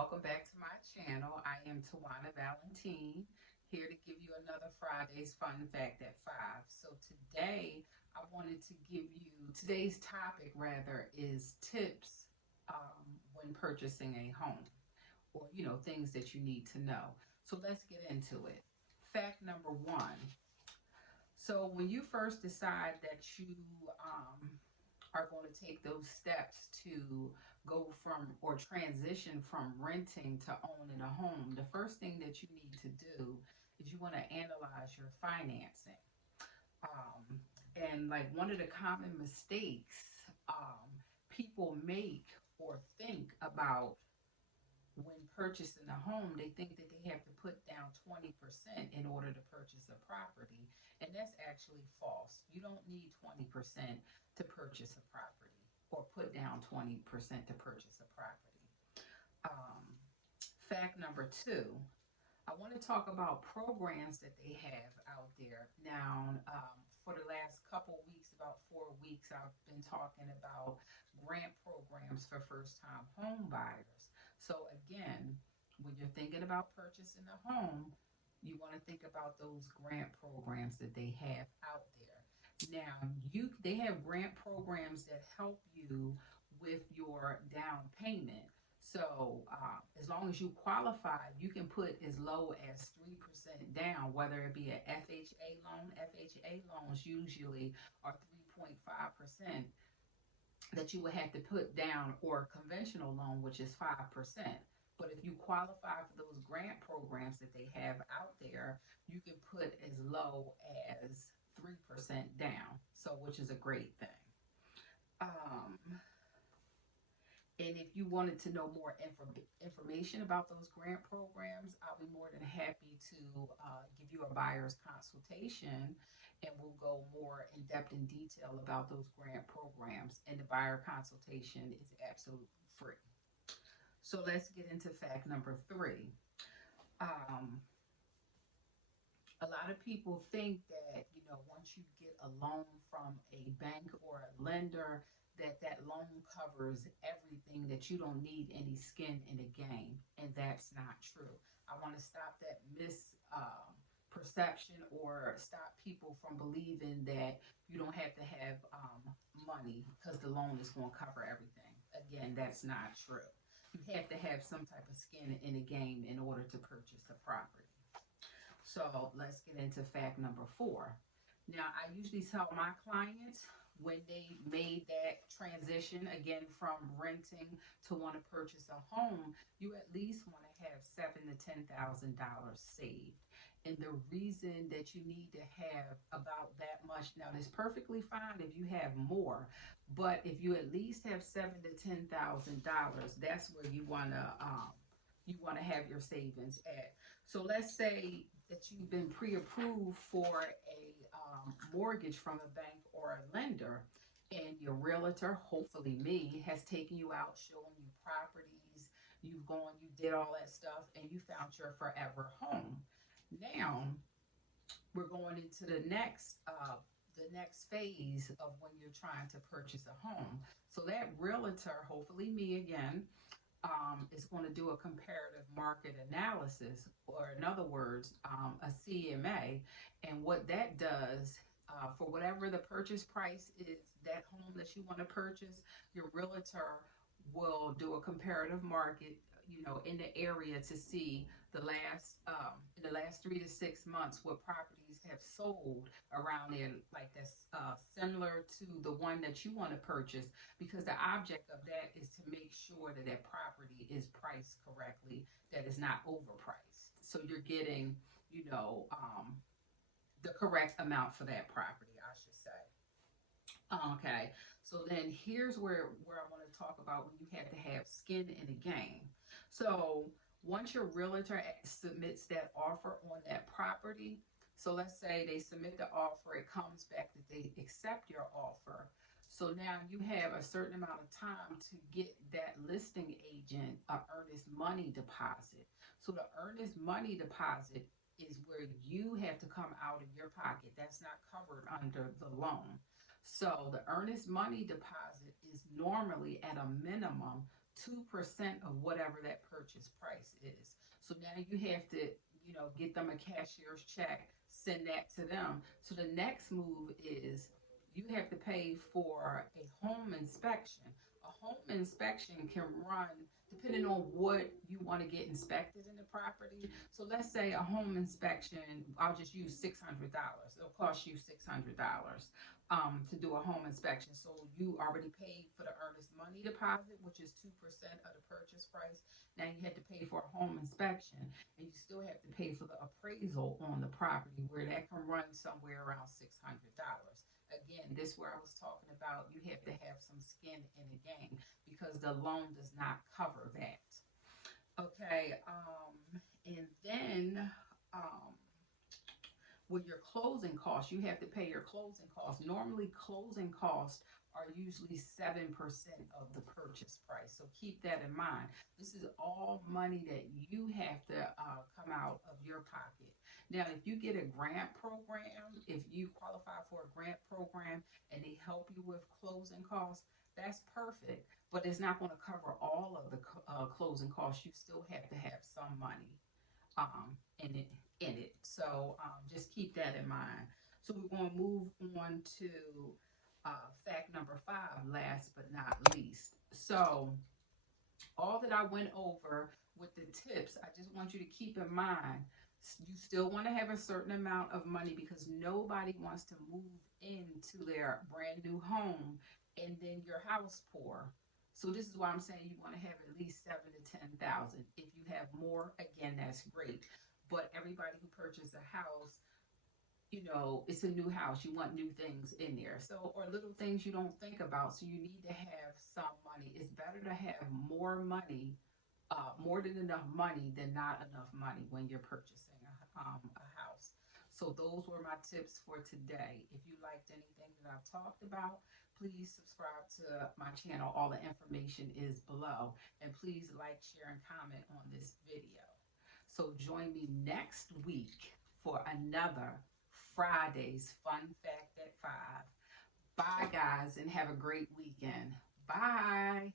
welcome back to my channel. I am Tawana.valentin, here to give you another Friday's Fun Fact at 5. So today, I wanted to give you, today's topic rather, is tips when purchasing a home, or, things that you need to know. So let's get into it. Fact number one. So when you first decide that you are going to take those steps to go from or transition from renting to owning a home, the first thing that you need to do is you want to analyze your financing. Um, and like one of the common mistakes people make or think about when purchasing a home, they think that they have to put down 20% in order to purchase a property. And that's actually false. You don't need 20% to purchase a property or put down 20% to purchase a property. Um, Fact number two, I want to talk about programs that they have out there. Now, for the last couple weeks, about 4 weeks, I've been talking about grant programs for first time home buyers. So, again, when you're thinking about purchasing a home, you want to think about those grant programs that they have out there. Now, they have grant programs that help you with your down payment. So as long as you qualify, you can put as low as 3% down, whether it be an FHA loan. FHA loans usually are 3.5% that you would have to put down, or a conventional loan, which is 5%. But if you qualify for those grant programs that they have out there, you can put as low as 3% down. So, which is a great thing. Um, And if you wanted to know more information about those grant programs, I'll be more than happy to give you a buyer's consultation, and we'll go more in depth and detail about those grant programs. And the buyer consultation is absolutely free. So let's get into fact number three. Um, a lot of people think that, once you get a loan from a bank or a lender, that loan covers everything, that you don't need any skin in the game. And that's not true. I want to stop that misperception, or stop people from believing that you don't have to have money because the loan is going to cover everything. Again, that's not true. You have to have some type of skin in the game in order to purchase the property. So let's get into fact number four. Now, I usually tell my clients, when they made that transition again from renting to want to purchase a home, you at least want to have $7,000 to $10,000 saved. And the reason that you need to have about that much, now it's perfectly fine if you have more, but if you at least have $7,000 to $10,000, that's where you want to have your savings at. So let's say that you've been pre-approved for a mortgage from a bank or a lender, and your realtor, hopefully me, has taken you out, showing you properties, you've gone, you did all that stuff, and you found your forever home. Now we're going into the next phase of when you're trying to purchase a home. So that realtor, hopefully me again, is going to do a comparative market analysis, or in other words, a CMA. And what that does, for whatever the purchase price is, that home that you want to purchase, your realtor will do a comparative market, in the area, to see in the last 3 to 6 months what properties have sold around there, like that's similar to the one that you want to purchase, because the object of that is to make sure that that property is priced correctly, that is not overpriced. So you're getting, the correct amount for that property, I should say. Okay, so then here's where I want to talk about when you have to have skin in the game. So once your realtor submits that offer on that property, so let's say they submit the offer, it comes back that they accept your offer. So now you have a certain amount of time to get that listing agent a earnest money deposit. So the earnest money deposit is where you have to come out of your pocket. That's not covered under the loan. So the earnest money deposit is normally at a minimum 2% of whatever that purchase price is. So now you have to, get them a cashier's check, send that to them. So the next move is you have to pay for a home inspection. A home inspection can run depending on what you want to get inspected in the property. So let's say a home inspection, I'll just use $600. It'll cost you $600 to do a home inspection. So you already paid for the earnest money deposit, which is 2% of the purchase price. Now you had to pay for a home inspection, and you still have to pay for the appraisal on the property, where that can run somewhere around $600. Again, this where I was talking about you have to have some skin in the game because the loan does not cover that. Okay, and then um, with your closing costs, you have to pay your closing costs. Normally, closing costs are usually 7% of the purchase price. So keep that in mind. This is all money that you have to come out of your pocket. Now, if you get a grant program, if you qualify for a grant program and they help you with closing costs, that's perfect. But it's not going to cover all of the closing costs. You still have to have some money in it. So just keep that in mind. So we're going to move on to fact number 5, last but not least. So all that I went over with the tips, I just want you to keep in mind. You still want to have a certain amount of money because nobody wants to move into their brand new home and then your house poor. So this is why I'm saying you want to have at least 7 to 10,000. If you have more, again, that's great. But everybody who purchased a house, it's a new house. You want new things in there. So, or little things you don't think about. So you need to have some money. It's better to have more money, more than enough money than not enough money when you're purchasing a house. So those were my tips for today. If you liked anything that I've talked about, please subscribe to my channel. All the information is below. And please like, share, and comment on this video. So join me next week for another Friday's Fun Fact at 5. Bye, guys, and have a great weekend. Bye.